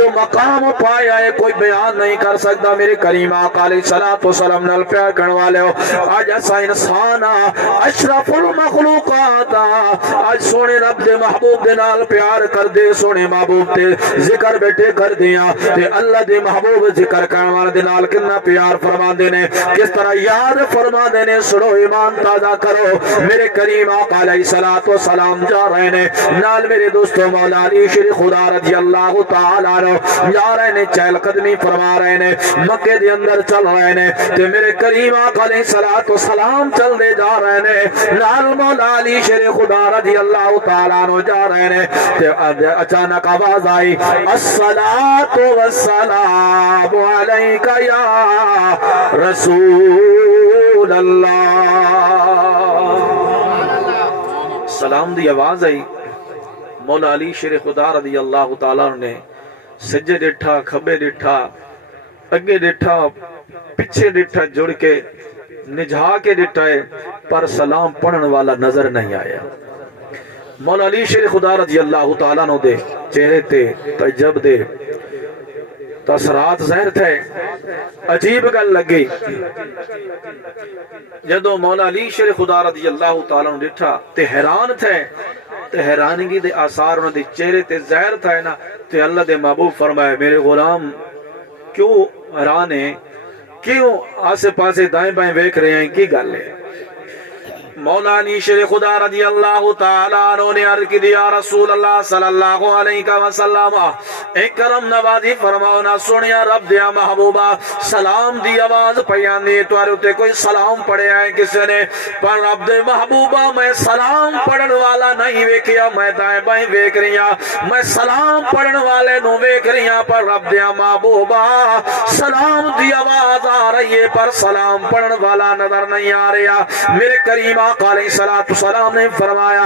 جو مقام پایا ہے کوئی بیان نہیں کر سکتا. میرے کریم آقا علیہ الصلوۃ والسلام نال پیار کرنے والے ہو آج ایسا انسان اشرف المخلوقات آج سونے رب دے محبوب دے نال پیار کر دے, سونے محبوب تے ذکر بیٹھے کر دیا تے اللہ دے محبوب ذکر کرنے والے دے نال کتنا پیار فرما دے نے, کس طرح یاد فرما دے نے. سنو ایمان تازہ کرو. میرے کریم آقا علیہ الصلوۃ والسلام جا رہے نے نال میرے دوستو مولا علی شیر خدا رضی اللہ تعالی عنہ جا رہے نے, چہل قدمی فرما رہے نے, مکے دے اندر چل رہے نے تے میرے کریم آقا علیہ الصلوۃ والسلام چل دے جا رہے نے نال مولا علی شیر خدا رضی اللہ تعالی عنہ جا رہے نے تے اچانک آواز آئی الصلاۃ والسلام علیک یا رسول اللہ. سلام دی آواز آئی. مولا علی شیر خدا رضی اللہ تعالیٰ نے سجے ڈٹھا, کھبے ڈٹھا, اگے ڈٹھا, پچھے ڈٹھا, جڑ کے نجھا کے ڈٹھا ہے پر سلام پڑھن والا نظر نہیں آیا. مولا علی شیر خدا رضی اللہ تعالیٰ نے دے چہرے تے تعجب دے تاثرات ظاہر تھے. عجیب گل لگی جدو مولا علی شیر خدا رضی اللہ تعالیٰ نے ڈٹھا تے حیران تھے تے حیرانگی دے آثار انہوں دے چہرے تے ظاہر تھا نا تے اللہ دے محبوب فرمائے میرے غلام کیوں حیران ہیں, کیوں آسے پاسے دائیں بائیں ویکھ رہے ہیں, کی گل ہے؟ مولا علی شیر خدا رضی اللہ تعالیٰ عنہ نے عرض کی دیا رسول اللہ صلی اللہ علیہ وسلم اکرم نوازی فرماؤ نا سنیا رب دیا محبوبہ سلام دی آواز پیاندی توارے ہوتے کوئی سلام پڑھے آئے کسی نے پر رب دے محبوبہ میں سلام پڑھن والا نہیں ویکھیا, میں دائیں بائیں ویکھ رہیا, میں سلام پڑھن والے نو ویکھ رہیا پر رب دیا محبوبہ سلام دی آواز آ رہی ہے پر سلام پڑھن والا نظر نہیں آ رہا. میرے کریم آقا علیہ السلام نے فرمایا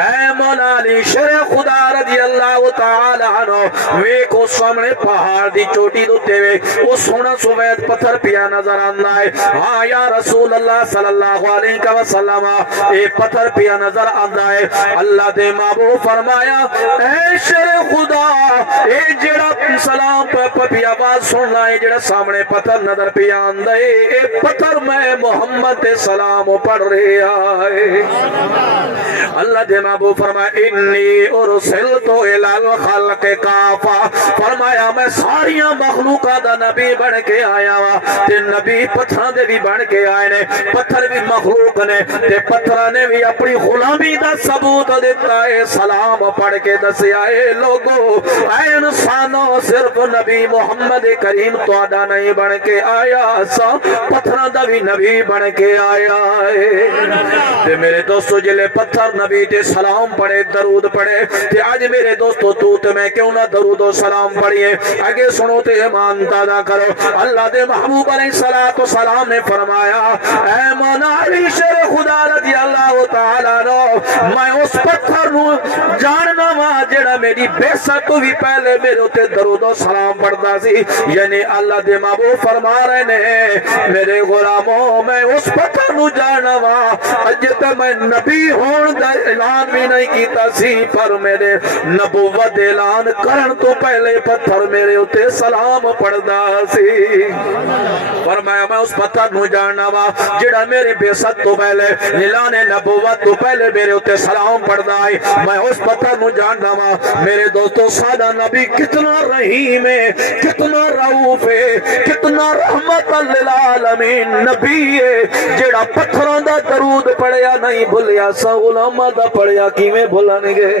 اے مولا علی شیر خدا رضی اللہ تعالی عنہ ویکھو سامنے پہاڑ دی چوٹی دوتے وے وہ سونا سفید پتھر پیا نظر آندا ہے. ہاں یا رسول اللہ صلی اللہ علیہ وسلم اے پتھر پیا نظر آندا ہے. اللہ دے محبوب فرمایا اے شیر خدا اے جڑا سلام پیا آواز سننا ہے جڑا سامنے پتھر نظر پیا آندا ہے اے پتھر میں محمد دے سلام پڑھ رہا. اللہ دے محبوب فرمایا انی ارسلتو الی الخلق کافہ فرمایا میں ساریاں مخلوقات دا نبی بن کے آیا وا تے نبی پتھراں دے بھی بن کے آئے نے, پتھر بھی مخلوق نے تے پتھراں نے بھی اپنی غلامی دا ثبوت دیتا ہے. سلام پڑھ کے دسیا اے لوگو اے انسانوں صرف نبی محمد کریم تہاڈا نہیں بن کے آیا سا پتھراں دا بھی نبی بن کے آیا ہے. تے میرے دوستو جلے پتھر نبی تے سلام پڑھے درود پڑھے تے آج میرے دوستو تو تے میں کیوں نہ درود و سلام پڑھیے. آگے سنو تے ایمان تازہ کرو. اللہ دے محبوب علیہ السلام نے فرمایا اے مولا علی شیر خدا رضی اللہ تعالی عنہ میں اس پتھر نو جاننا وا جڑا میری بیست تو بھی پہلے میرے تے درود و سلام پڑھدا سی. یعنی اللہ دے محبوب فرما رہے نے میرے غلاموں میں اس پتھر نو جاننا وا اجت میں نبی ہون دا اعلان بھی نہیں کیتا سی پر میرے نبوت اعلان کرن تو پہلے پتھر میرے اتے سلام پڑھدا سی. فرمایا میں اس پتھر نو جاننا وا جڑا میرے بیست تو پہلے اعلان نبوت تو پہلے میرے اتے سلام پڑھدا ہے. میں اس پتھر نو جاننا وا میرے دوستو سادہ نبی کتنا رحیم ہے, کتنا رؤوف ہے, کتنا رحمت للعالمین نبی ہے جڑا پتھراں دا درود پڑھیا نہیں بھولیا سا علماء دا پڑھیا کیویں بھولن گے.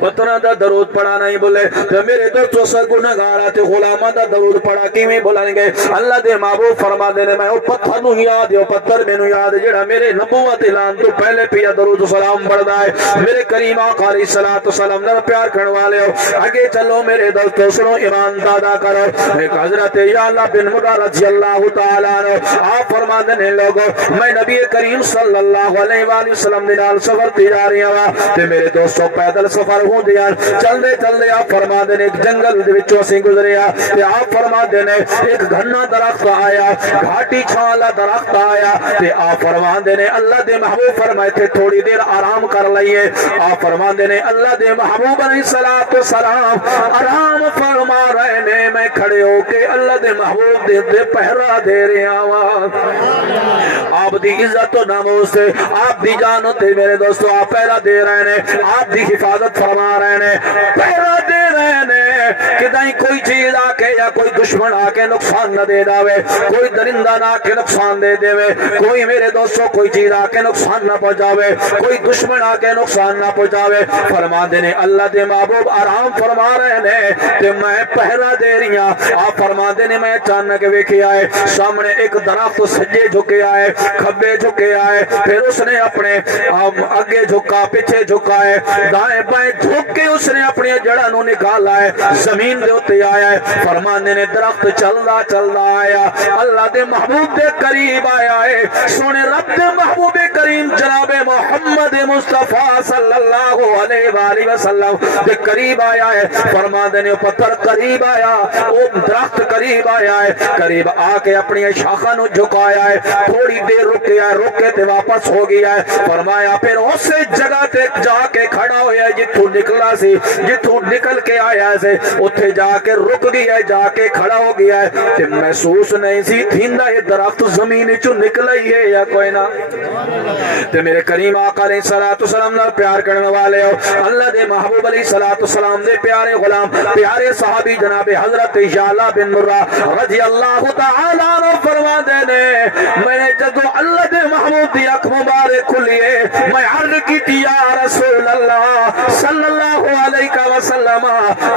پتھراں دا درود پڑھا نہیں بھولے تے میرے دوستو سا گنہگار تے علماء دا درود پڑھا کیویں بھولن گے. اللہ دے محبوب فرما دے نے میں او پتھر نو یاد ہے, پتھر مینوں یاد جڑا میرے نبوت اعلان تو پہلے پیا درود سلام پڑھدا ہے. میرے کریم آقا علیہ الصلوۃ والسلام نال پیار کرن والے ہو آگے چلو میرے دوستو سنو ایمان دادا کرو. ایک حضرت یا اللہ بن مرہ رضی اللہ تعالی عنہ آپ فرما دے نے لوگو میں نبی کریم صلی اللہ علیہ وآلہ وسلم دے نال سفر تے جا رہا وا تے میرے دوستو پیدل سفر موجود ہیں چلدے چلدے آپ فرماندے نے ایک جنگل دے وچوں اسی گزرے تے آپ فرماندے نے ایک گھنا درخت آیا گھاٹی چھاں والا درخت آیا تے آپ فرماندے نے اللہ دے محبوب فرمائے تھے تھوڑی دیر آرام کر لئیے آپ فرماندے نے اللہ دے محبوب علیہ الصلوۃ والسلام آرام فرما رہے نے میں کھڑے ہو کے اللہ دے محبوب دے پہرا دے رہا ہوں آپ دی عزت و ناموس سے آپ دی جان تے میرے دوستو آپ پہرا دے رہے نے آپ دی حفاظت فرما رہے نے پہرا دے رہے نے کہ نہیں کوئی چیز آ کے یا کوئی دشمن آ کے نقصان نہ دے داوے کوئی درندہ نہ آ کے نقصان دے دے کوئی میرے دوستوں کوئی چیز آ کے نقصان نہ پہنچاوے کوئی دشمن آ کے نقصان نہ پہنچاوے فرما دے نے اللہ دے محبوب آرام فرما رہے نے کہ میں پہرا دے رہی ہوں آپ فرما دے نے میں اچانک ویکھے آئے سامنے ایک درخت سجے جھکے آئے کھبے جھکے آئے پھر اس نے اپنے آگے جھکا پیچھے جھکا ہے دائیں بائیں جھک کے اس نے اپنی جڑوں نو نکالا ہے زمین دے اوتے آیا ہے فرمانے نے درخت چلدا چلدا آیا اللہ دے محبوب دے قریب آیا ہے سونے رب دے محبوب کریم جناب محمد مصطفیٰ صلی اللہ علیہ وآلہ وسلم دے قریب آیا ہے فرمانے نے پتھر قریب آیا او درخت قریب آیا ہے قریب آ کے اپنی شاخہ نو جھکایا ہے تھوڑی دیر رکیا ہے رک کے تے واپس ہو گیا ہے فرمایا پھر اسی جگہ تے جا کے کھڑا ہویا ہے جتھوں نکلا سی جتھوں نکل کے آیا سے اتھے جا کے رک گیا ہے جا کے کھڑا ہو گیا ہے تے محسوس نہیں سی تھیندا یہ درخت زمین چوں نکلا ہی ہے یا کوئی نہ تے میرے کریم آقا علیہ الصلوۃ والسلام نال پیار کرنے والے ہو اللہ دے محبوب علیہ الصلوۃ والسلام دے پیارے غلام پیارے صحابی جناب حضرت یعلا بن مرہ رضی اللہ تعالی عنہ فرما دے نے میں نے جدو اللہ دے محبوب دی اکھ مبارک کھلیے میں عرض کی یا رسول اللہ صلی اللہ علیہ وسلم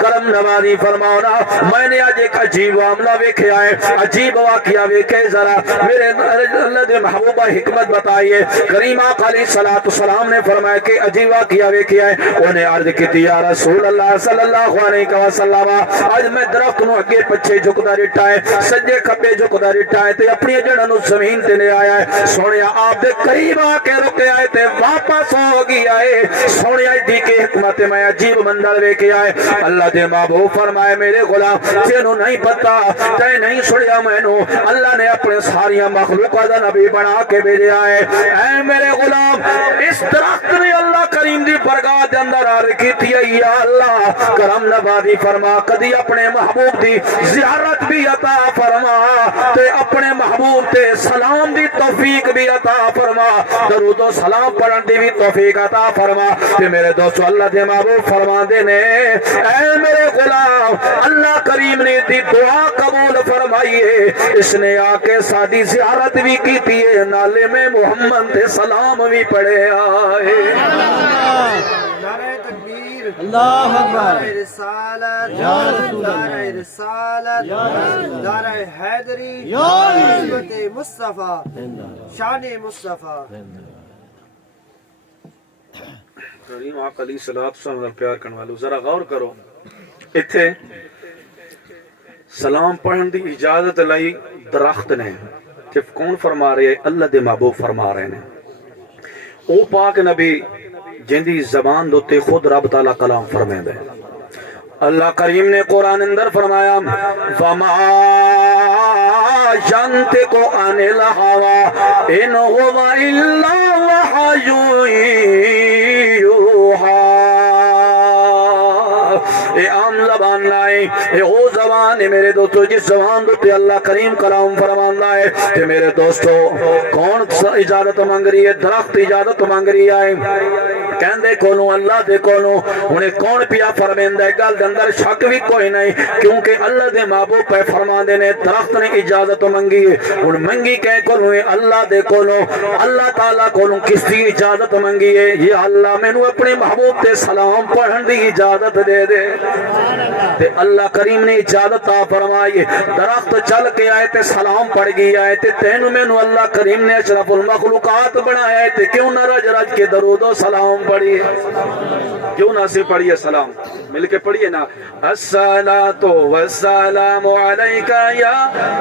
کرم نوازی فرماؤنا میں نے آج ایک عجیب معاملہ ویکھیا ہے عجیب واقعہ ویکھے ذرا میرے اللہ دے محبوبہ حکمت بتائیے کریم آقا علیہ الصلوۃ والسلام نے فرمایا کہ عجیب واقعہ ویکھیا ہے انہیں عرض کی یا رسول اللہ صلی اللہ علیہ وسلم آج میں درخت نو اگے پچھے جھکدا رٹا ہے سجے کھبے جھکدا رٹا ہے تے اپنی جڑاں نو زمین تے لے آیا ہے سونیا آپ دے قریب آ کے رکیا ہے تے واپس ہو گیا ہے سونیا دی کے حکمت میں عجیب منظر ویکھیا ہے اللہ دے محبوب فرمائے میرے غلام تینو نہیں پتا تے نہیں سنیا مینوں اللہ نے اپنے ساریاں مخلوقات دا نبی بنا کے بھیجا ہے اے میرے غلام اس درخت نے اللہ کریم دی برگاہ دے اندر عرض کیتی ہے یا اللہ کرم نوازی فرما کدی اپنے محبوب دی زیارت بھی عطا فرما تے اپنے محبوب تے سلام دی توفیق بھی عطا فرما درود و سلام پڑھن دی بھی توفیق عطا فرما تے میرے دوستو اللہ دے محبوب فرما دے نے اے میرے غلام اللہ کریم نے دی دعا قبول فرمائیے اس نے آ کے ساری زیارت بھی کیتی ہے نالے میں محمد تے سلام بھی پڑھے آئے نعرہ تکبیر اللہ اکبر رسالت یا رسول اللہ نعرہ رسالت نعرہ حیدری یا عظمت مصطفیٰ شان مصطفیٰ کریم آقا علیہ الصلوۃ والسلام پیار کرنے والو ذرا غور کرو ایتھے سلام پڑھن دی اجازت لئی درخت نے کہ کون فرما رہے اللہ دے محبوب فرما رہے نے او پاک نبی جندی زبان دوتے خود رب تعالیٰ کلام فرمائے دے اللہ کریم نے قرآن اندر فرمایا وَمَا يَنْتِقُ عَنِ الْهَوَىٰ إِنْ هُوَ إِلَّا وَحْيٌ يُوحَىٰ اے عام زبان لائے اے او زبان ہے میرے دوستو جس زبان دوتے اللہ کریم کلام فرماندا ہے تے میرے دوستو کون اجازت مانگ رہی ہے درخت اجازت مانگ رہی ہے کہندے کونوں اللہ دے کونوں انہیں کون پیا فرمیندا ہے گل دے اندر شک بھی کوئی نہیں کیونکہ اللہ دے محبوب پہ فرماندے نے درخت نے اجازت منگی ہے ہن منگی کہ کونوں اللہ دے کونوں اللہ تعالیٰ کونوں کس دی اجازت منگی ہے یہ اللہ مینوں اپنے محبوب تے سلام پڑھن دی اجازت دے دے تے اللہ کریم نے اجازت عطا فرمائی درخت چل کے آئے تے سلام پڑھ گئی آئے تے تینوں مینوں اللہ کریم نے اشرف المخلوقات بنایا ہے تے کیوں نہ رج رج کے درود و سلام پڑھی کیوں نہ سے پڑھیے سلام مل کے پڑھیے نا الصلاۃ والسلام علیکا یا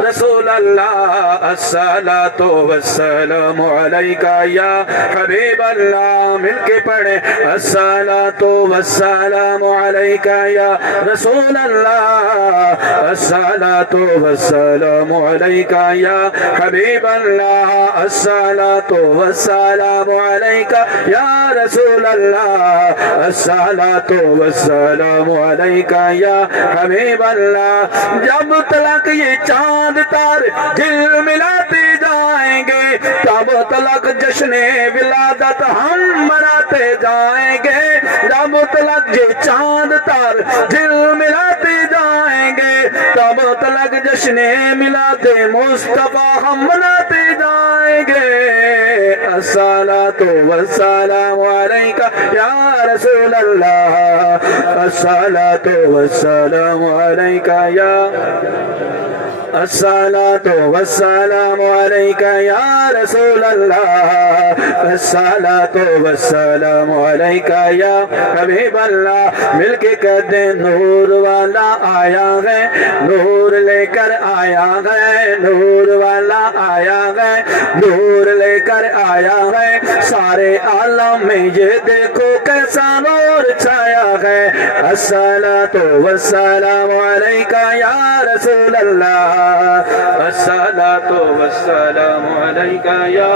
رسول اللہ الصلاۃ والسلام علیکا یا حبیب اللہ مل کے پڑھے الصلاۃ والسلام علیکا یا رسول اللہ الصلاۃ والسلام علیکا یا حبیب اللہ الصلاۃ والسلام علیکا یا رسول اللہ الصلاۃ والسلام علیکا یا حبیب اللہ جب تلک یہ چاند تارے دل ملاتے جائیں گے تب تلک جشن ولادت ہم مناتے جائیں گے جب تلک یہ چاند تار دل ملاتے جائیں گے تب تلک جشن میلاد مصطفیٰ ہم مناتے جائیں گے الصلاۃ والسلام علیکا یا رسول اللہ الصلاۃ والسلام علیکا یا الصلاۃ والسلام علیکا یا رسول اللہ الصلاۃ والسلام علیکا یا حبیب اللہ مل کے کہتے نور والا آیا ہے نور لے کر آیا ہے نور والا آیا ہے نور لے کر آیا ہے سارے عالم میں یہ دیکھو کیسا نور چھایا ہے الصلاۃ والسلام علیکا یا رسول اللہ الصلاۃ والسلام علیکا یا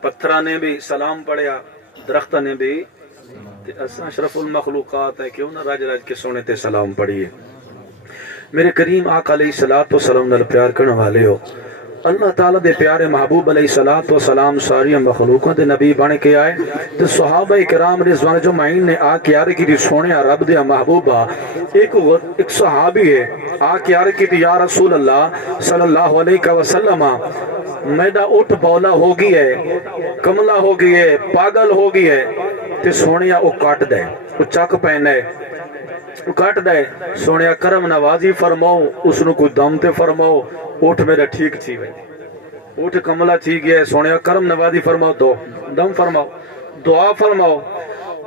پتھرہ نے بھی سلام پڑھیا درختہ نے بھی اشرف المخلوقات ہے کیوں نہ راج کے سونے تے سلام پڑھیے میرے کریم آقا علیہ الصلوۃ والسلام نال پیار کرنے والے ہو اللہ تعالیٰ دے پیارے محبوب علیہ الصلوۃ والسلام ساری مخلوقوں دے نبی بن کے آئے تو صحابہ کرام رضوان اجمعین نے آ کے عرض کی سونے رب دے محبوبہ ایک صحابی ہے آ کے عرض کی یا رسول اللہ صلی اللہ علیہ وسلم میرا اٹھ بولا ہو گئی ہے کملا ہو گئی ہے پاگل ہو گئی ہے تے سونیا او کاٹ دے او چک پہنے کٹ دے سونیا کرم نوازی فرماؤ اس نو کوئی دم تے فرماؤ اٹھ میرا ٹھیک تھی بھائی اٹھ کملا ٹھیک ہے سونیا کرم نوازی فرماؤ دو دم فرماؤ دعا فرماؤ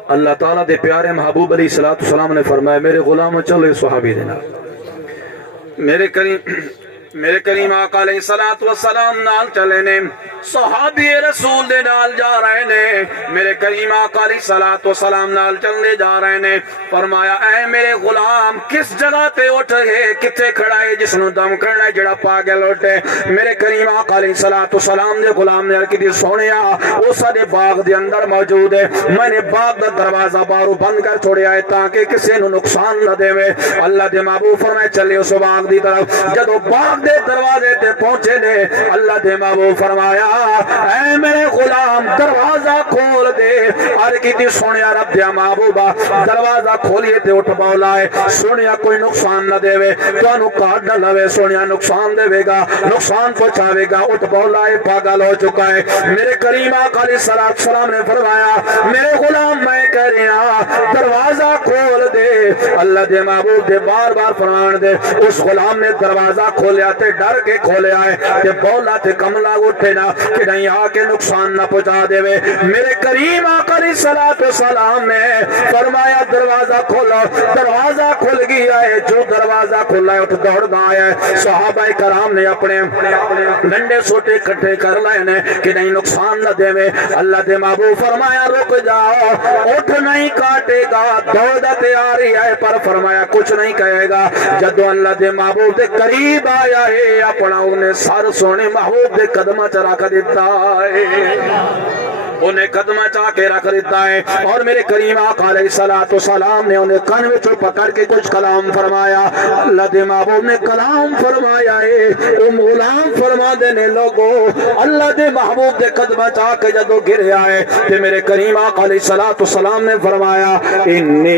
اللہ تعالیٰ دے پیارے محبوب علیہ الصلوۃ والسلام نے فرمایا میرے غلام چلے صحابی دینا میرے کریم آقا علیہ الصلوۃ والسلام نال چلے نے صحابی رسول دے نال جا رہے نے میرے کریم آقا علیہ الصلوۃ والسلام نال چلے جا رہے نے فرمایا اے میرے غلام کس جگہ تے اٹھ ہے کتے کھڑا ہے جس نو دم کرنا ہے جڑا پاگل اٹھے میرے کریم آقا علیہ الصلوۃ والسلام دے غلام نے کہی سونیا او سارے باغ دے اندر موجود ہے میں نے باغ دا دروازہ باہروں بند کر چھوڑیا ہے تاکہ کسی نو نقصان نہ دے اللہ دے محبوب فرمائے چلے اس باغ دی طرف جدوں باغ دے دروازے تے پہنچے نے اللہ دے محبوب فرمایا اے میرے غلام دروازہ کھول دے عرض کی سونیا رب دے محبوبہ دروازہ کھولیے تے اٹھ بولا ہے سونیا کوئی نقصان نہ دے تانوں کاٹ نہ لوے سونیا نقصان دے گا نقصان پہنچاوے گا اٹھ بولا ہے پاگل ہو چکا ہے میرے کریم آقا علیہ الصلوۃ والسلام نے فرمایا میرے غلام میں کہہ رہا دروازہ کھول دے اللہ دے محبوب دے بار بار فرمان دے اس غلام نے دروازہ کھولیا تے ڈر کے کھولے آئے تے بولا تے کملا اٹھے نا کہ نہیں آ کے نقصان نہ پہنچا دے میرے کریم آقا علیہ الصلوۃ والسلام نے فرمایا دروازہ کھولو دروازہ کھل گیا ہے جو دروازہ کھلا ہے اٹھ دوڑ گیا ہے صحابہ کرام نے اپنے ڈنڈے سوٹے اکٹھے کر لائے نے کہ نہیں نقصان نہ دے اللہ دے محبوب فرمایا رک جاؤ اٹھ نہیں کاٹے گا دوڑ تیاری ہے پر فرمایا کچھ نہیں کہے گا جدو اللہ دے محبوب دے قریب آیا ہے اپنا انہیں سر سونے محبوب دے قدمہ چرا کر دیتا ہے انہیں قدمہ چاہ کے رکھ دیتا ہے اور میرے کریم آقا علیہ الصلوۃ والسلام نے انہیں کن وچوں پکڑ کے کچھ کلام فرمایا اللہ دے محبوب نے کلام فرمایا ہے ام غلام فرما دینے لوگوں اللہ دے محبوب دے قدمہ چاہ کے جدو گرے آئے تے میرے کریم آقا علیہ الصلوۃ والسلام نے فرمایا انی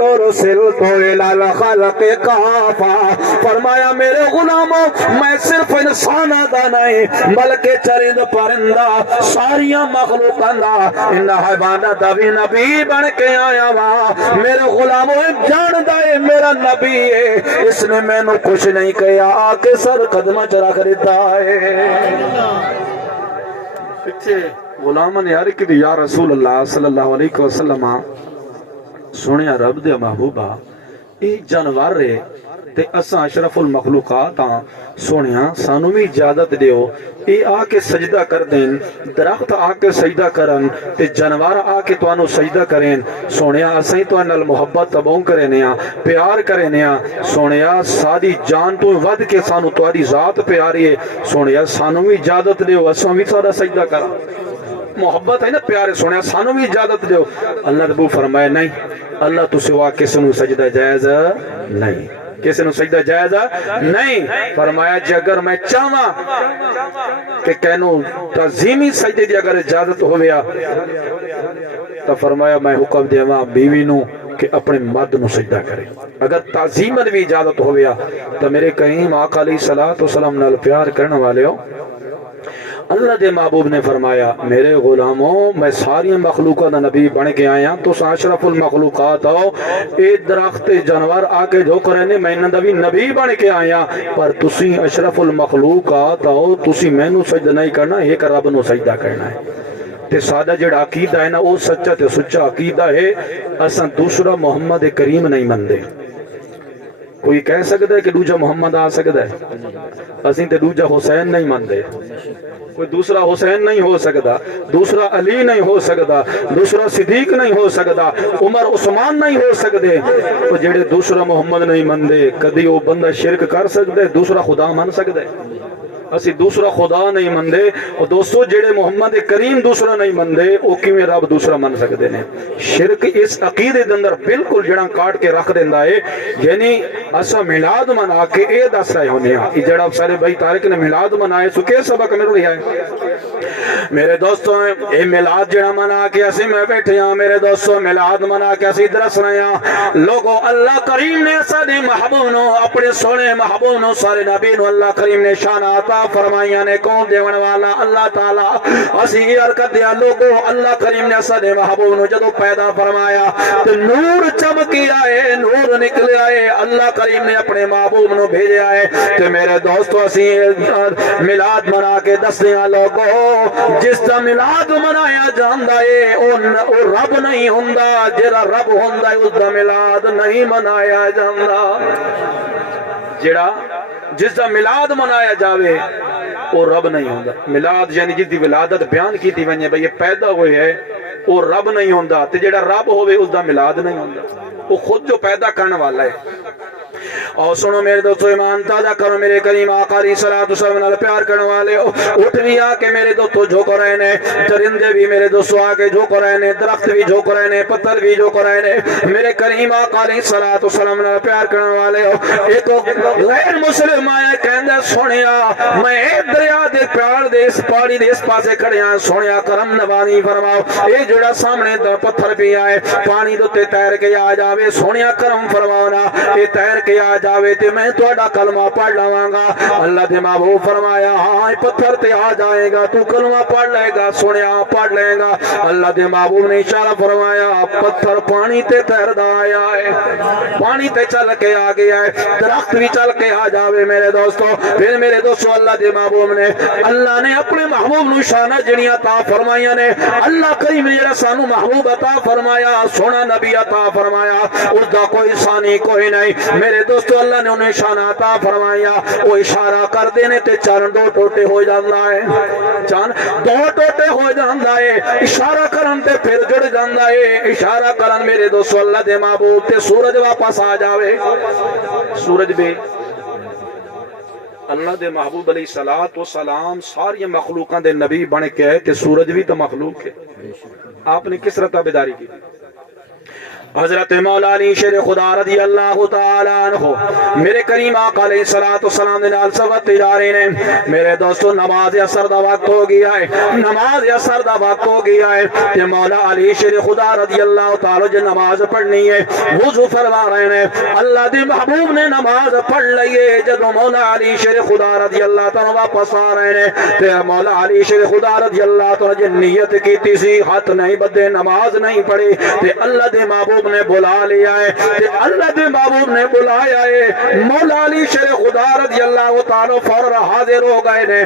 ارسلت الی الخلق کافہ فرمایا میرے غلاموں میں صرف انسان دا نہیں بلکہ چرند پرندہ ساریاں مخلوقاں دا ان حیوانات دا بھی نبی بن کے آیا وا میرے غلاموں جاندا ہے میرا نبی ہے اس نے مینوں کچھ نہیں کہا آ کے سر قدمہ چ رکھ دیتا ہے پیچھے غلام نے عرض کی یا رسول اللہ صلی اللہ علیہ وسلم سنیا رب دے محبوبہ یہ جانور ہے تے اساں اشرف المخلوقات ہاں سونیا سانو بھی اجازت دیو اے آ کے سجدہ کر دیں درخت آ کے سجدہ کرن تے جانور آ کے توانو سجدہ کریں سونیا اسیں تو نال محبت تبوں کرنیا پیار کرنیا سونیا ساری جان تو ود کے سانو تہاڈی ذات پیاری ہے سونیا سانو بھی اجازت دیو اساں بھی سارا سجدہ کراں محبت ہے نا پیارے سونیا سانو بھی اجازت دیو اللہ رب فرمائے نہیں اللہ تو سوا کس نو سجدہ جائز نہیں کسی نو سجدہ جائز نہیں فرمایا جی اگر میں چاہواں کہ کہنو تعظیمی سجدے دی اگر اجازت ہویا تو فرمایا میں حکم دیواں بیوی نو کہ اپنے مرد نو سجدہ کرے اگر تعظیمت بھی اجازت ہویا تو میرے کریم آقا علیہ الصلوۃ والسلام نال پیار کرنے والے ہو اللہ دے محبوب نے فرمایا میرے غلاموں میں ساری مخلوقات دا نبی بن کے آیا تو اشرف المخلوقات ہو اے درخت جانور آ کے جو کرنے میں انہاں دا بھی نبی بن کے آیا پر تسی اشرف المخلوقات ہو تسی مینوں سجدہ نہیں کرنا ایک رب نو سجدہ کرنا ہے تے سادہ جڑا عقیدہ ہے نا وہ سچا تے سچا عقیدہ ہے اساں دوسرا محمد کریم نہیں مندے کوئی کہہ سکتا ہے کہ دوجا محمد آ سکتا ہے اسیں تے دوجا حسین نہیں مندے کوئی دوسرا حسین نہیں ہو سکتا دوسرا علی نہیں ہو سکتا دوسرا صدیق نہیں ہو سکتا عمر عثمان نہیں ہو سکتے تو جڑے دوسرا محمد نہیں مندے کدی وہ بندہ شرک کر سکتے دوسرا خدا من سکتے اسی دوسرا خدا نہیں مندے اور دوستو جڑے محمد کریم دوسرا نہیں مندے او کیویں رب دوسرا من سکتے ہیں شرک اس عقیدے دے اندر بالکل جڑا کاٹ کے رکھ دیندا ہے یعنی اسا میلاد منا کے اے دس رہے ہونے ہاں جڑا سارے بھائی طارق نے میلاد منائے سو کے سبق میرے لیا ہے میرے دوستوں اے میلاد جڑا منا کے اسی میں بیٹھے ہاں میرے دوستوں میلاد منا کے اسی درس رہے ہاں لوگوں اللہ کریم نے سارے محبوب نو اپنے سونے محبوب نو سارے نبی نو اللہ کریم نے شان عطا فرمائیاں نے کون دیون والا اللہ تعالی اسی حرکت دیا لوگوں اللہ کریم نے سارے محبوب نو جدو پیدا فرمایا تو نور چمکی آئے نور نکلے آئے اللہ کریم نے اپنے محبوب نو بھیجے آئے تو میرے دوستو اسی میلاد منا کے دس دیا لوگوں جس دا میلاد منایا جاندا ہے او رب نہیں ہوندا جڑا رب ہوندا ہے اس دا میلاد نہیں منایا جاندا جڑا جس دا میلاد منایا جاوے وہ رب نہیں ہوندا میلاد یعنی جس دی ولادت بیان کی تھی ونجے بھئی یہ پیدا ہوئے ہے وہ رب نہیں ہوندا تے جڑا رب ہوئے اس دا میلاد نہیں ہوندا وہ خود جو پیدا کرنے والا ہے اور سنو میرے دوستو ایمان تازہ کرو میرے کریم آقا علیہ الصلوۃ والسلام نال پیار کرنے والے ہو اٹھ بھی آ کے میرے دوستو جھوک رہے نے درندے بھی میرے دوستو آ کے جھوک رہے نے درخت بھی جھوک رہے نے پتھر بھی جھوک رہے نے میرے کریم آقا علیہ الصلوۃ والسلام نال پیار کرنے والے ہو ایک غیر مسلم آیا کہندا سونیا میں دریا دے پیار دے اس پانی دے اس پاسے کھڑیا سونیا کرم نوازی فرماؤ اے جڑا سامنے پتھر بھی آئے پانی دے تیر کے آ جاوے سونیا کرم فرماونا اے تیر کے آ جاوے تے میں تہاڈا کلمہ پڑھ لواں گا اللہ دے محبوب فرمایا ہاں پتھر تے آ جائے گا تو کلمہ پڑھ لے گا سنیا پڑھ لے گا اللہ دے محبوب نے اشارہ فرمایا پتھر پانی تے تیردا آیا ہے پانی تے چل کے آ گیا ہے درخت بھی چل کے آ جاوے میرے دوستو پھر میرے دوستو اللہ دے محبوب نے اللہ نے اپنے محبوب نو شانہ جڑیاں عطا فرمائیاں نے اللہ کریم نے جڑا سانو محبوب عطا فرمایا سونا نبی عطا فرمایا اس دا کوئی ثانی کوئی نہیں میرے دوستو اللہ نے انہیں شان عطا فرمایا وہ اشارہ کر دینے تے چاند دو ٹوٹے ہو جاندا ہے چاند دو ٹوٹے ہو جاندا ہے اشارہ کرن تے پھر جڑ جاندا ہے اشارہ کرن میرے دوستو اللہ دے محبوب تے سورج واپس آ جاوے سورج بھی اللہ دے محبوب علیہ الصلوۃ والسلام ساری مخلوقاں دے نبی بن کے آئے تے سورج بھی تو مخلوق ہے آپ نے کس رتہ بیداری کی حضرت مولا علی شیر خدا رضی اللہ تعالیٰ عنہ میرے کریم آقا علیہ الصلوۃ والسلام دے نال سبت جا رہے ہیں میرے دوستو نماز اثر دا وقت ہو گیا ہے نماز اثر دا وقت ہو گیا ہے تے مولا علی شیر خدا رضی اللہ تعالیٰ جو نماز پڑھنی ہے وضو فرما رہے ہیں اللہ دے محبوب نے نماز پڑھ لئیے جدو مولا علی شیر خدا رضی اللہ تعالیٰ واپس آ رہے ہیں تے مولا علی شیر خدا رضی اللہ تعالیٰ جی نیت کیتی سی ہاتھ نہیں بدے نماز نہیں پڑھی تے اللہ دے محبوب محبوب نے بلا لیا ہے کہ اللہ دے محبوب نے بلایا ہے مولا علی شیر خدا رضی اللہ تعالی فور حاضر ہو گئے نے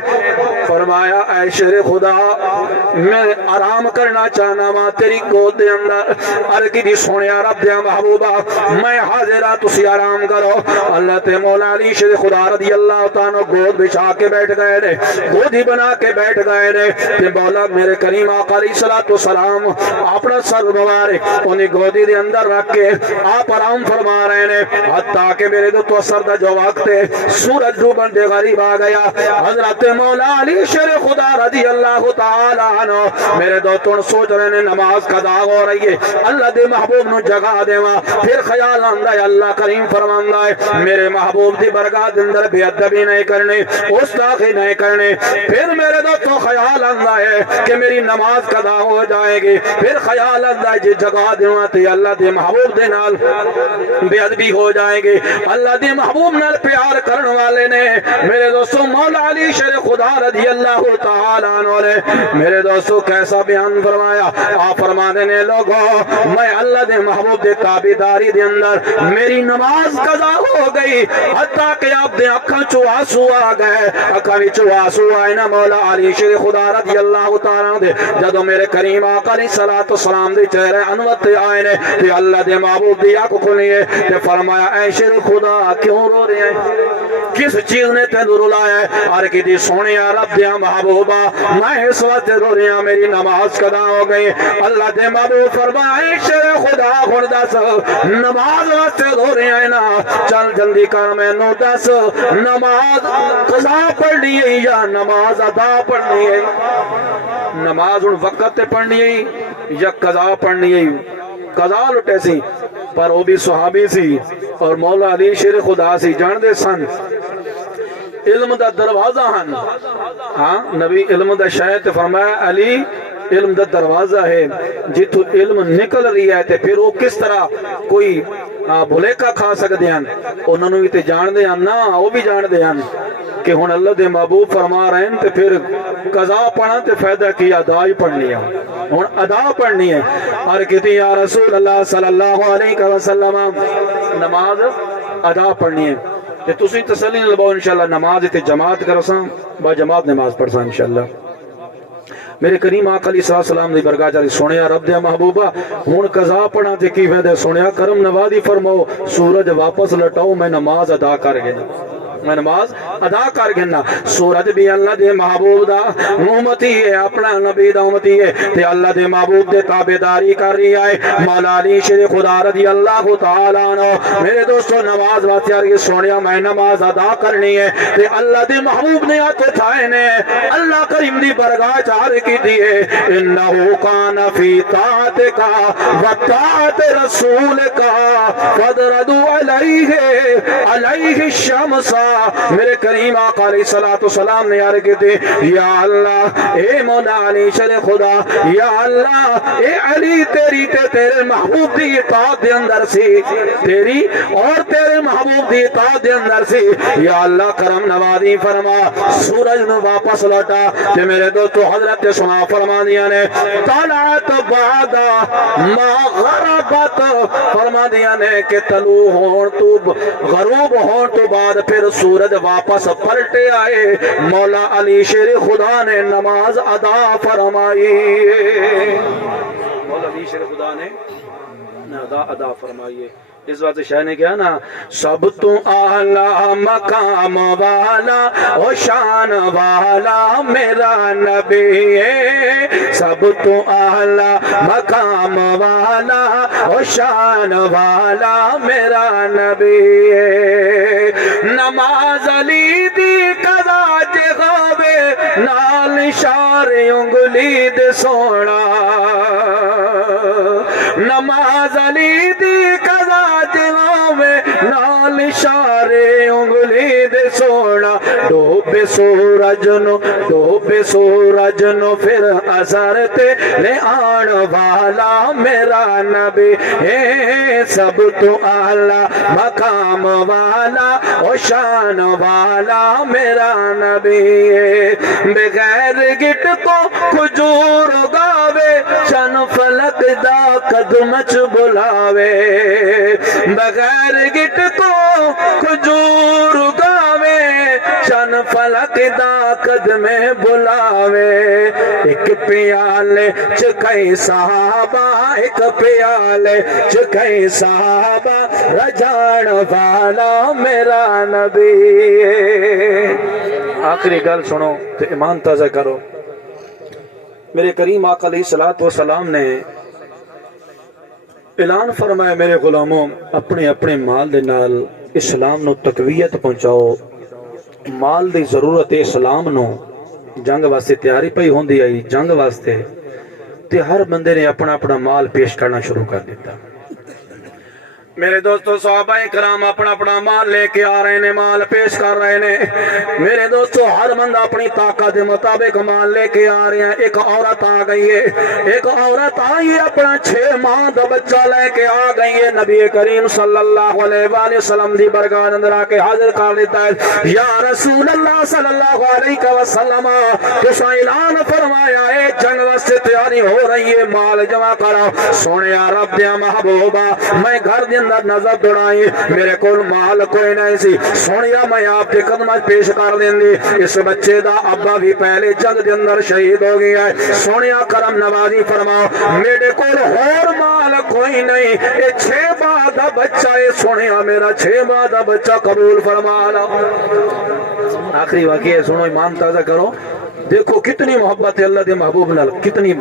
فرمایا اے شیر خدا میں آرام کرنا چاہنا ماں تیری گود دے اندر عرقی دی سونیا رب دے محبوبہ میں حاضرہ تسی آرام کرو اللہ تے مولا علی شیر خدا رضی اللہ تعالی گود بچھا کے بیٹھ گئے نے گودی بنا کے بیٹھ گئے نے تے مولا میرے کریم آقا علیہ الصلوۃ والسلام اپنا سر مبارک انہیں گودی دے اندر رکھ کے آپ آرام فرما رہے نے حتیٰ کہ میرے دو تو اثر دا جو وقت ہے سورج ڈوبن دے غریب آ گیا حضرت مولا علی شیر خدا رضی اللہ تعالی عنہ میرے دو تو سوچ رہے نے نماز قضا ہو رہی ہے اللہ دے محبوب نو جگہ دیوا پھر خیال آندا ہے اللہ کریم فرماندا ہے میرے محبوب دی برگاہ دے اندر بے ادبی نہیں کرنی گستاخی نہیں کرنی پھر میرے دو تو خیال آندا ہے کہ میری نماز قضا ہو جائے گی پھر خیال آندا ہے جی جگہ دیوا تے اللہ دے محبوب دے نال بے ادبی ہو جائے گی اللہ دے محبوب نال پیار کرن والے نے میرے دوستو مولا علی شیر خدا رضی اللہ تعالی عنہ نے میرے دوستو کیسا بیان فرمایا آپ فرمانے نے لوگوں میں اللہ دے محبوب دے تابعداری دے اندر میری نماز قضا ہو گئی حتیٰ کہ آپ دے اکھاں چو آنسو آ گئے اکھاں چو آنسو آئے نا مولا علی شیر خدا رضی اللہ تعالی عنہ دے جدو میرے کریم آقا علیہ الصلوۃ والسلام دے چہرے انور تے آئے نے تے اللہ دے محبوب دی اکھ کھلی ہے تے فرمایا اے شیر خدا کیوں رو رہے ہیں کس چیز نے تینوں رلایا ہے اور کدی سونے رب دیا محبوبہ میں اس وقت رو رہی ہوں میری نماز قضا ہو گئی اللہ دے محبوب فرمائے شیر خدا خود دس نماز واسطے رو رہے ہیں نا چل جلدی کر میں نو دس نماز قضا پڑھنی ہے یا نماز ادا پڑھنی ہے نماز ان وقت تے پڑھنی ہے یا قضا پڑھنی ہے قضا لٹے سی پر وہ بھی صحابی سی اور مولا علی شیر خدا سی جان دے سن علم دا دروازہ ہن ہاں نبی علم دا شاید فرمایا علی علم دا دروازہ ہے جتو علم نکل رہی ہے تے پھر وہ کس طرح کوئی بھولے کا کھا سکتے ہیں انہوں نے تے جان دے ہیں نا وہ بھی جان دے ہیں کہ ہن اللہ دے محبوب فرما رہے ہیں تے پھر قضا پڑھا تے فائدہ کی ادا ہی پڑھنی ہے ہن ادا پڑھنی ہے اور کہتی یا رسول اللہ صلی اللہ علیہ وسلم نماز ادا پڑھنی ہے تے تسی تسلی لباؤ انشاءاللہ نماز تے جماعت کرو ساں با جماعت نماز پڑھ ساں انشاءاللہ میرے کریم آقا علیہ السلام دی برگاہ چلی سونیا رب دیا محبوبہ ہون قضا پڑھا تے کی فائدہ سونیا کرم نوازی فرماؤ سورج واپس لٹاؤ میں نماز ادا کر گئے میں نماز ادا کر گنا سورج بھی اللہ دے محبوب دا امتی ہے اپنا نبی دا امتی ہے تے اللہ دے محبوب دے تابعداری کر رہی ہے مولا علی شیر خدا رضی اللہ تعالی عنہ میرے دوستو نماز واسطے آ رہی سونیا میں نماز ادا کرنی ہے تے اللہ دے محبوب نے ہاتھ اٹھائے نے اللہ کریم دی برگاہ چار کی دیے انہو کان فی طاعتک و طاعت رسولک فدردو علیہ الشمس میرے کریم آقا علیہ السلام نے یار کہتے یا اللہ اے مولا علی شر خدا یا اللہ اے علی تیری تے تیرے محبوب دی اطاعت دے اندر سی تیری اور تیرے محبوب دی اطاعت دے اندر سی یا اللہ کرم نوازی فرما سورج نو واپس لوٹا کہ میرے دوستو حضرت سنا فرما دیا نے طلعت بعد ما غربت فرما دیا نے کہ طلوع ہون تو غروب ہون تو بعد پھر سورج واپس پلٹے آئے مولا علی شیر خدا نے نماز ادا فرمائی مولا علی شیر خدا نے ادا فرمائی اس وقت شاہ نے کہا نا سب تو اعلیٰ مقام والا و شان والا میرا نبی ہے سب تو اعلیٰ مقام والا و شان والا میرا نبی ہے نماز علی دی قضا جغابے نال اشارے انگلی دے سونا نماز علی دی قضا جغابے نال اشارے انگلی دے سونا ڈوبے سورج نو پھر اثر تے لے آن والا میرا نبی ہے سب تو اعلیٰ مقام والا و شان والا میرا نبی ہے بغیر گٹ کو کھجور گاوے شن فلک دا قدم چ بلاوے بغیر گٹ کو کھجور گاوے چن فلک دا قدم بلاوے ایک پیالے چ کئی صحابہ ایک پیالے چ کئی صحابہ رجان والا میرا نبی آخری گل سنو تو ایمان تازہ کرو میرے کریم آقا علیہ الصلوۃ والسلام نے اعلان فرمایا میرے غلاموں اپنے اپنے مال دے نال اسلام نو تقویت پہنچاؤ مال دی ضرورت ہے اسلام نو جنگ واسطے تیاری پئی ہوندی آئی جنگ واسطے تے ہر بندے نے اپنا اپنا مال پیش کرنا شروع کر دیتا میرے دوستو صحابہ کرام اپنا اپنا مال لے کے آ رہے ہیں مال پیش کر رہے ہیں میرے دوستو ہر بندہ اپنی طاقت کے مطابق مال لے کے آ رہے ہیں ایک عورت آ گئی ہے ایک عورت آئی ہے اپنا 6 ماہ دا بچہ لے کے آ گئی ہے نبی کریم صلی اللہ علیہ وآلہ وسلم دی برگاہ اندر آ کے حاضر کر دیتا ہے یا رسول اللہ صلی اللہ علیہ وسلم کس اعلان فرمایا ہے جنگ واسطے تیاری ہو رہی ہے مال جمع کرو سونے رب دیا محبوبہ میں گھر دے اندر نظر دوڑائی میرے کول مال کوئی نہیں سی سونیا میں آپ کے قدمہ پیش کر دیں دی اس بچے دا ابا بھی پہلے جنگ دے اندر شہید ہو گیا ہے سونیا کرم نوازی فرماؤ میرے کول اور مال کوئی نہیں یہ 6 ماہ دا بچہ ہے سونیا میرا 6 ماہ دا بچہ قبول فرما لا آخری واقعہ ہے سنو ایمان تازہ کرو دیکھو کتنی محبت ہے اللہ دے محبوب نال کتنی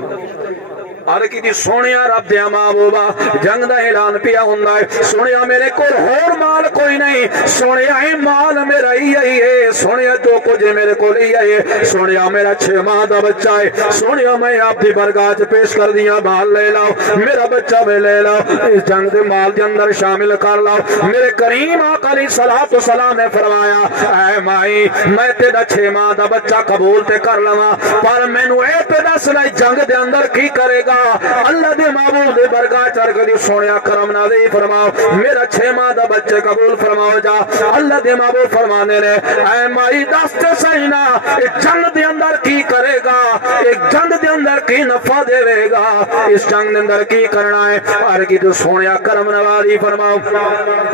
ہر کی سونیا رب دیا محبوبہ جنگ دا اعلان پیا ہوندا ہے سونیا میرے کول ہور مال کوئی نہیں سونیا ہی مال میرا ہی ہے سونیا جو کچھ میرے کول ہی ہے سونیا میرا 6 ماہ دا بچہ ہے سونیا میں آپ دی برگاہ چ پیش کر دیا مال لے لاؤ میرا بچہ بھی لے لاؤ اس جنگ دے مال دے اندر شامل کر لاؤ میرے کریم آقا علیہ الصلوۃ والسلام نے فرمایا اے مائی میں تیرا 6 ماہ دا بچہ قبول تے کر لواں پر مینوں اے تے دس لے جنگ دے اندر کی کرے گا اللہ دے محبوب دے برگاہ چڑھ کے سونیا کرم نازل فرماؤ میرا 6 ماہ دا بچے قبول فرماؤ جا اللہ دے محبوب فرمانے نے اے مائی دس تے صحیح نا ایک جنگ دے اندر کی کرے گا ایک جنگ دے اندر کی نفع دے گا اس جنگ دے اندر کی کرنا ہے ہر کی تو سونیا کرم نوازی فرماؤ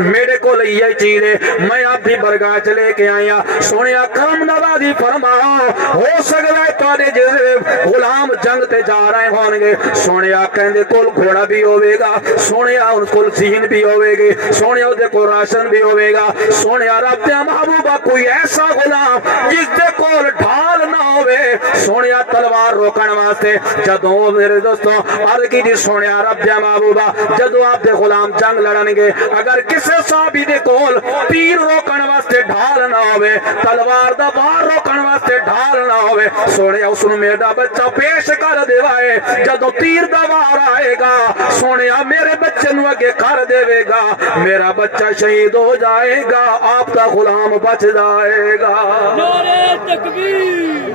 میرے کو یہ چیز ہے میں آپ دی برگاہ چ لے کے آیا سونیا کرم نوازی فرماؤ ہو سکتا ہے تواڈے جیسے غلام جنگ تے جا رہے ہون گے سونیا کہندے کول گھوڑا بھی ہوے گا سونیا ان کول زین بھی ہوے گی سونیا دے کول راشن بھی ہوے گا سونیا رب دے محبوبہ کوئی ایسا غلام جس دے کول ڈھال نہ ہوے سونیا تلوار روکن واسطے جدوں میرے دوستو ہر کی دی سونیا رب دے محبوبہ جدوں آپ دے غلام جنگ لڑن گے اگر کسے صحابی دے کول تیر روکن واسطے ڈھال نہ ہوے تلوار دا وار روکن واسطے ڈھال نہ ہوے سونیا اس نوں میرا بچہ پیش کر دیوائے جدوں تیر دا وار آئے گا سونیا میرے بچے نو اگے کر دے گا میرا بچہ شہید ہو جائے گا آپ کا غلام بچ جائے گا نعرہ تکبیر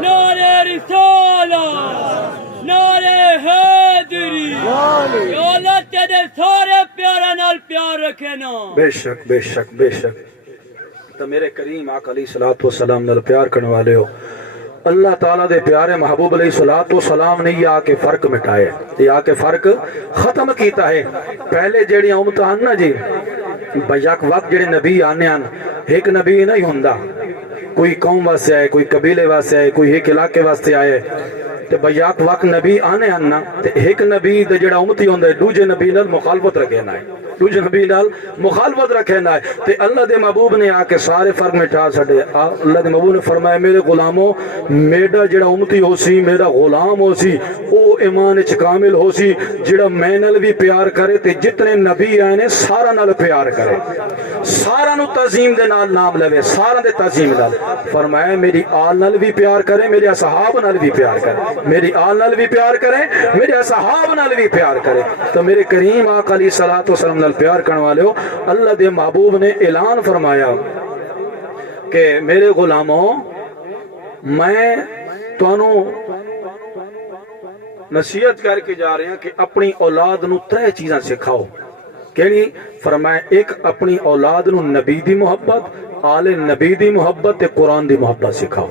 نعرہ رسالہ نعرہ حیدری یا اللہ تیرے سارے پیارا نال پیار رکھے نا بے شک بے شک بے شک تو میرے کریم آقا علیہ الصلوۃ والسلام نال پیار کرنے والے ہو اللہ تعالیٰ دے پیارے محبوب علیہ الصلوۃ والسلام نے یہ آکے فرق مٹائے یہ آکے فرق ختم کیتا ہے پہلے جیڑی امتحان نا جی بیک وقت جیڑے نبی آنے آن ایک نبی نہیں ہوندا کوئی قوم واسطے آئے کوئی قبیلے واسطے آئے کوئی ایک علاقے واسطے آئے تے بیک وقت نبی آنے آنا تے ایک نبی دے جیڑا امتی ہوندا ہے دوجے نبی نال مخالفت رکھے نہ ہے دوجے نبی نال مخالفت رکھے نہ ہے تے اللہ دے محبوب نے آ کے سارے فرق مٹا چھڈے اللہ دے محبوب نے فرمایا میرے غلاموں میرا جڑا امتی ہو سی میرا غلام ہو سی او ایمان وچ کامل ہو سی جڑا میں نال بھی پیار کرے تے جتنے نبی آئے نے سارا نال پیار کرے سارا نو تعظیم دے نال نام لوے سارا دے تعظیم نال فرمایا میری آل نال بھی پیار کرے میرے اصحاب نال بھی پیار کرے میری آل نال بھی پیار کرے میرے اصحاب نال بھی پیار کرے تو میرے کریم آقا علیہ الصلوۃ والسلام نال پیار کرنے والے ہو اللہ دے محبوب نے اعلان فرمایا کہ میرے غلاموں میں تانوں نصیحت کر کے جا رہے ہیں کہ اپنی اولاد نو 3 چیزاں سکھاؤ کہنی فرمایا ایک اپنی اولاد نو نبی دی محبت آل نبی دی محبت تے قرآن دی محبت سکھاؤ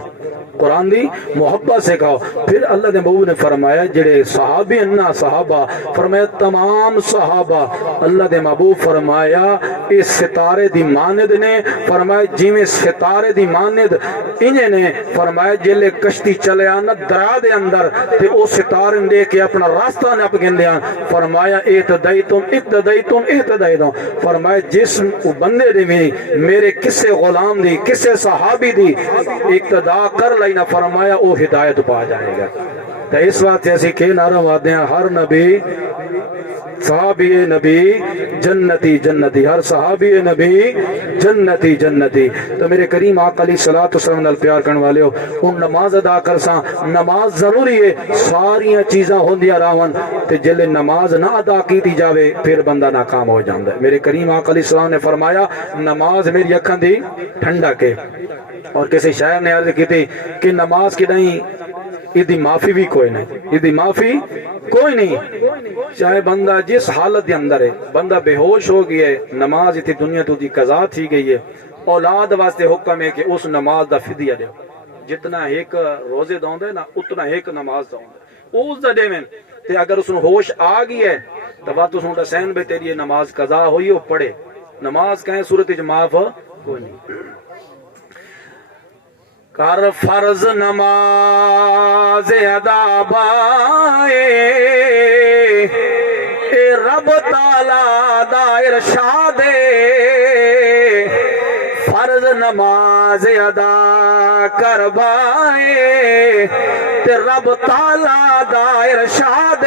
قرآن دی محبت سکھاؤ. پھر اللہ دے محبوب نے فرمایا جڑے صحابی انہا صحابہ فرمایا تمام صحابہ اللہ دے محبوب فرمایا اس ستارے دی ماند نے فرمایا جیویں ستارے دی ماند انہیں نے فرمایا جلے کشتی چلے آنا درا دے اندر تے او ستارے دے کے اپنا راستہ نپ گندیاں فرمایا اہتدیتم فرمایا جس بندے نے بھی میرے کسے غلام دی کسے صحابی دی اقتدا کر لینا فرمایا او ہدایت پا جائے گا. تو اس وقت ایسی کہ نعرہ وعدے ہیں ہر نبی صحابی نبی جنتی جنتی ہر صحابی نبی جنتی جنتی. تو میرے کریم آقا علیہ الصلوۃ والسلام نال پیار کرنے والے ہو ان نماز ادا کر ساں. نماز ضروری ہے ساریاں چیزاں ہوندیاں راون تے جلے نماز نہ ادا کیتی جاوے پھر بندہ ناکام ہو جاندا ہے. میرے کریم آقا علیہ السلام نے فرمایا نماز میری اکھاں دی ٹھنڈک ہے. اور کسی شاعر نے عرض کی تھی کہ نماز کی نہیں ایدی معافی بھی کوئی نہیں ایدی معافی کوئی نہیں. چاہے بندہ جس حالت دے اندر ہے بندہ بے ہوش ہو گیا ہے نماز اتنی دنیا تو دی قضا تھی گئی ہے اولاد واسطے حکم ہے کہ اس نماز دا فدیہ دے جتنا ایک روزے دوں دے نا اتنا ایک نماز دوں دے اس دا دے میں تے اگر اس نے ہوش آ گئی ہے تو بات اس نے دسین بے تیری نماز قضا ہوئی وہ پڑھے. نماز کہیں صورت معاف کوئی نہیں. کر فرض نماز ادا بائے اے رب تعالیٰ دا ارشاد فرض نماز ادا کر بائے تے رب تعالیٰ دا ارشاد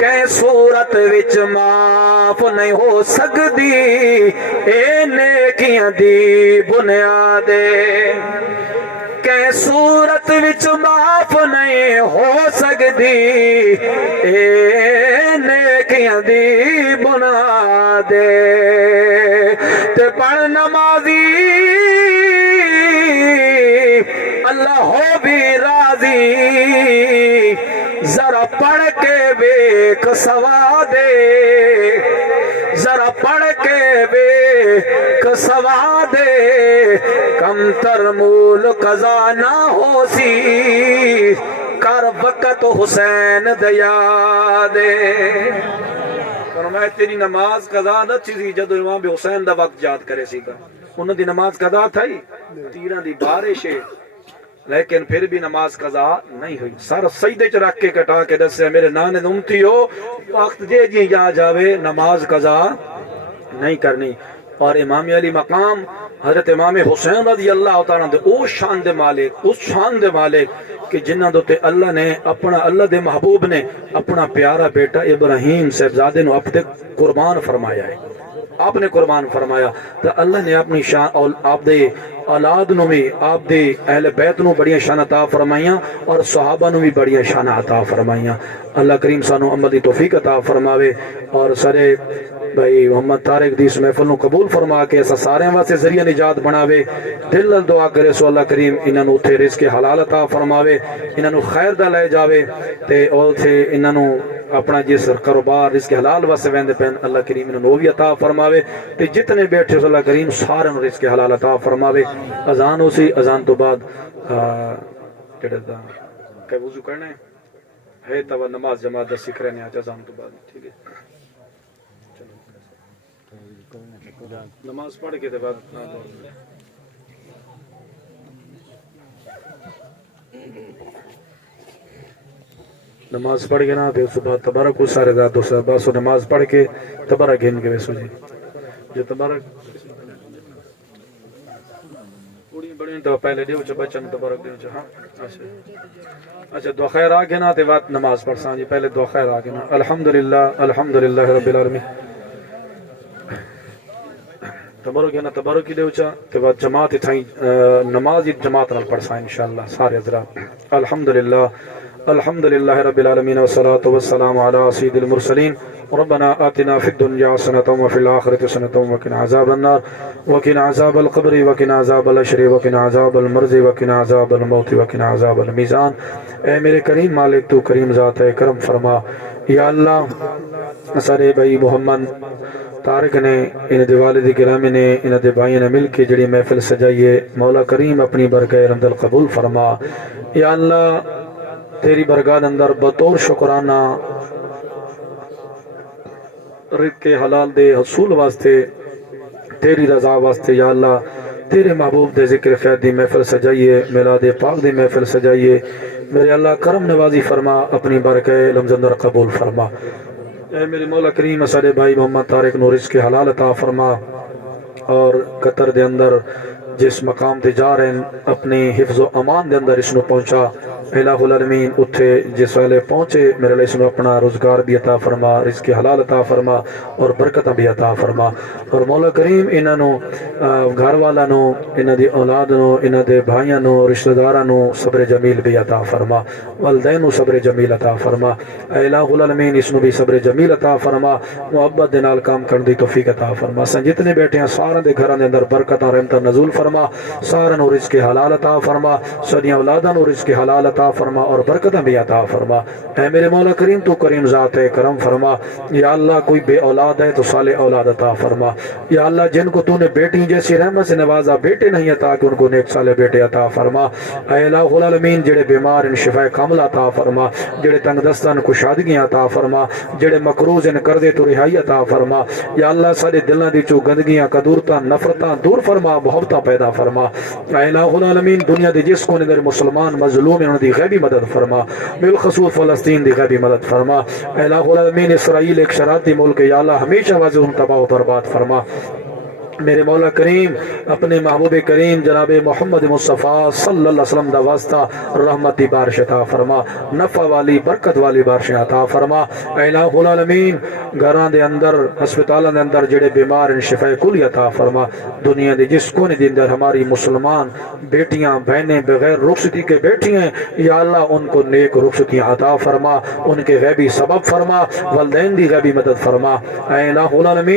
کہ صورت وچ معاف نہیں ہو سکدی اے نیکیاں دی بنیاد کہ صورت وچ معاف نہیں ہو سکدی اے نیکیاں دی بنیاد تے پڑھ نمازی اللہ ہو بھی راضی ذرا پڑھ کے بیک سواد ذرا پڑھ کے بیک سواد کم تر مول قضا نہ ہو سی کر وقت حسین دیا دے. فرمایا تیری نماز قضا نہ تھی جدو امام حسین دا وقت یاد کرے سی گا انہوں دی نماز قضا تھائی تیران دی بارش ہے لیکن پھر بھی نماز قضا نہیں ہوئی. سر سجدے چ رکھ کے کٹا کے دسے میرے نانے امتی ہو وقت دے جی جا جاوے نماز قضا نہیں کرنی. اور امام علی مقام حضرت امام حسین رضی اللہ تعالیٰ دے اس شان دے مالک اس شان دے مالک کہ جنہ دوتے اللہ نے اپنا اللہ دے محبوب نے اپنا پیارا بیٹا ابراہیم صاحبزادے نو اپنے قربان فرمایا ہے آپ نے قربان فرمایا تو اللہ نے اپنی شان اور آپ دے اولاد نو بھی آپ دے اہل بیت نو بڑیاں شان عطا فرمائیاں اور صحابہ نو بھی بڑیاں شان عطا فرمائیاں. اللہ کریم سانو عمل دی توفیق عطا فرماوے اور سارے بھائی محمد طارق دی اس محفل نو قبول فرما کے ایسا سارے واسطے ذریعہ نجات بناوے. دل نال دعا کرے سو اللہ کریم انہاں نو اتھے رزق حلال عطا فرماوے انہاں نو خیر دا لے جاوے تے اوتھے انہاں نو اپنا جس کاروبار رزق حلال واسطے ویندے پین اللہ کریم انہاں نو بھی عطا فرماوے تے جتنے بیٹھے سو اللہ کریم سارے نو رزق حلال عطا فرماوے. اذان ہو سی اذان تو بعد کہڑا دا کہ وضو کرنا ہے تو نماز جماعت سکھ رہے ہیں آج اذان تو بعد ٹھیک ہے نماز پڑھ کے بعد نماز پڑھ کے نا تو صبح تبارک سارے رات دو صبح سو نماز پڑھ کے تبارک گھن کے ویسو جی جو تبارک پوری بڑی تو پہلے دیو چ بچن تبارک دیو چ ہاں اچھا دعا خیر آ گیا نا تے بعد نماز پڑھ سان جی پہلے دعا خیر آ گیا نا الحمدللہ رب العالمین تبارک ہے نا تبارک کی دیو چا تے بعد جماعت تھائی نماز جماعت نال پڑھ سان انشاءاللہ سارے حضرات. الحمدللہ رب العالمین والصلاة والسلام علی سید المرسلین. ربنا آتنا فی الدنیا حسنۃ وفی الآخرۃ حسنۃ وقنا عذاب النار وقنا عذاب القبر وقنا عذاب الحشر وقنا عذاب المرض وقنا عذاب الموت وقنا عذاب المیزان. اے میرے کریم مالک تو کریم ذات ہے کرم فرما یا اللہ سارے بھائی محمد طارق نے ان دے والد گرامی نے ان دے بھائیوں نے مل کے جڑی محفل سجائیے مولا کریم اپنی برکہ رحمت قبول فرما یا اللہ تیری برگاہ اندر بطور شکرانہ رزق حلال دے حصول واسطے تیری رضا واسطے یا اللہ تیرے محبوب دے ذکر خیر دی محفل سجائیے میلاد پاک دی محفل سجائیے میرے اللہ کرم نوازی فرما اپنی برکہ لمز اندر قبول فرما اے میرے مولا کریم اسارے بھائی محمد طارق نو رزق حلال عطا فرما اور قطر دے اندر جس مقام تے جا رہے ہیں اپنی حفظ و امان دے اندر اس نو پہنچا الہ العالمین اتھے جس والے پہنچے میرے اللہ اس نو اپنا روزگار بھی عطا فرما رزق حلال عطا فرما اور برکتاں بھی عطا فرما اور مولا کریم انہاں نو گھر والا نو انہاں دی اولاد نو انہاں دے بھائیاں نو رشتہ داراں نو صبر جمیل بھی عطا فرما والدین نو صبر جمیل عطا فرما اے الہ العالمین اس نو بھی صبر جمیل عطا فرما محبت دے نال کام کرن دی توفیق عطا فرما سن جتنے بیٹھے ہیں سارے دے گھراں دے اندر برکتاں رحمتاں نزول فرما سارے نو رزق حلال عطا فرما ساری اولاداں نو رزق حلال عطا فرما اور برکتاں بھی عطا فرما اے میرے مولا کریم تو کریم ذات ہے کرم فرما یا اللہ کوئی بے اولاد ہے تو صالح اولاد عطا فرما یا اللہ جن کو تو نے بیٹی جیسی رحمت سے نوازا بیٹے نہیں عطا کہ ان کو نیک صالح بیٹے عطا فرما اے الہ العالمین جڑے بیمار ان شفا کامل عطا فرما جڑے تنگ دستان کو شادگیاں عطا فرما جڑے مقروض ان کردے تو رہائی عطا فرما یا اللہ سارے دلاں دی چو گندگیاں کدورتاں نفرتاں دور فرما محبتاں پیدا فرما اے الہ العالمین دنیا دے جس کونے در مسلمان مظلوم ہیں ان دی غیبی مدد فرما بالخصوص فلسطین دی غیبی مدد فرما اے الہ العالمین اسرائیل ایک شراطی ملک یا اللہ ہمیشہ واضح ان تباہ و برباد فرما میرے مولا کریم اپنے محبوب کریم جناب محمد مصطفیٰ صلی اللہ علیہ وسلم دا واسطہ رحمتی بارش عطا فرما نفع والی برکت والی بارش عطا فرما اے الہ العالمین گھراں دے اندر ہسپتالاں دے اندر جڑے بیمار ان شفا کلی عطا فرما دنیا دے جس کونے دے اندر ہماری مسلمان بیٹیاں بہنیں بغیر رخصتی کے بیٹھی ہیں یا اللہ ان کو نیک رخصتیاں عطا فرما ان کے غیبی سبب فرما والدین دی غیبی مدد فرما اے الہ العالمین